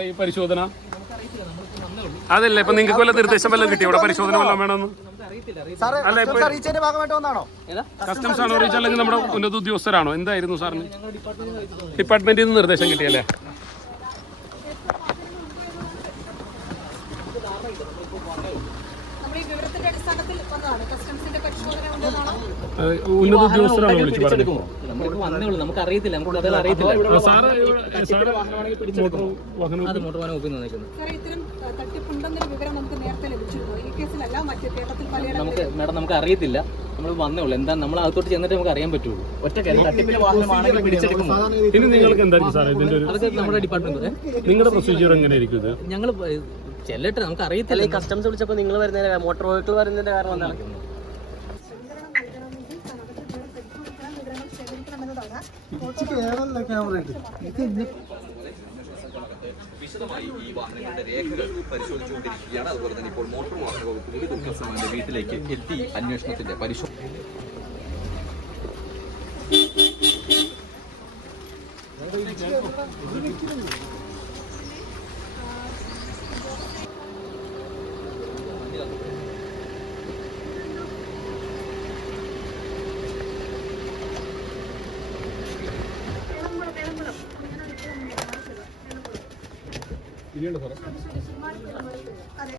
ഈ പരിശോധന? അതല്ല ഇപ്പൊ നിങ്ങൾക്ക് വല്ല നിർദ്ദേശം വല്ലതും കിട്ടി ഇവിടെ പരിശോധന വല്ലതും വേണമെന്ന്? അല്ല, ഇപ്പൊ- കസ്റ്റംസ് ഭാഗമായിട്ട് വന്നാണോ? കസ്റ്റംസ് ആണോ അറിയിച്ചത് അല്ലെങ്കിൽ നമ്മുടെ ഉന്നത ഉദ്യോഗസ്ഥരാണോ എന്തായിരുന്നു സാറിന്? ഡിപ്പാർട്ട്മെന്റിൽ നിന്ന് നിർദ്ദേശം കിട്ടിയല്ലേ? ഉന്നത ഉദ്യോഗസ്ഥരാണ് വിളിച്ചു പറഞ്ഞത്? നമ്മളിപ്പോ വന്നേ ഉള്ളൂ. നമുക്ക് അറിയത്തില്ല. അറിയത്തില്ല. അത് മോട്ടോർ വാഹനം മാഡം നമുക്ക് അറിയത്തില്ല. നമ്മൾ വന്നേ ഉള്ളൂ. എന്താ നമ്മൾ അകത്തോട്ട് ചെന്നിട്ട് നമുക്ക് അറിയാൻ പറ്റുള്ളൂ. ഒറ്റ ഒരു അതൊക്കെ നമ്മുടെ ഡിപ്പാർട്ട്മെന്റ് നിങ്ങളുടെ പ്രൊസീജിയർ എങ്ങനെയായിരിക്കും ഇത്? ഞങ്ങൾ ചെല്ലട്ടെ നമുക്ക് അറിയത്തില്ല. ഈ കസ്റ്റംസ് വിളിച്ചപ്പോൾ നിങ്ങൾ വരുന്നതിന്റെ മോട്ടോർ വെഹിക്കിൾ വരുന്നതിന്റെ കാരണം എന്താണ്? വിശദമായി ഈ വാഹനങ്ങളുടെ രേഖകൾ പരിശോധിച്ചുകൊണ്ടിരിക്കുകയാണ്. അതുപോലെ തന്നെ ഇപ്പോൾ മോട്ടോർ വാഹന വകുപ്പ് കൂടി ദുൽഖർ വീട്ടിലേക്ക് എത്തി അന്വേഷണത്തിന്റെ പരിശോധന അതെ.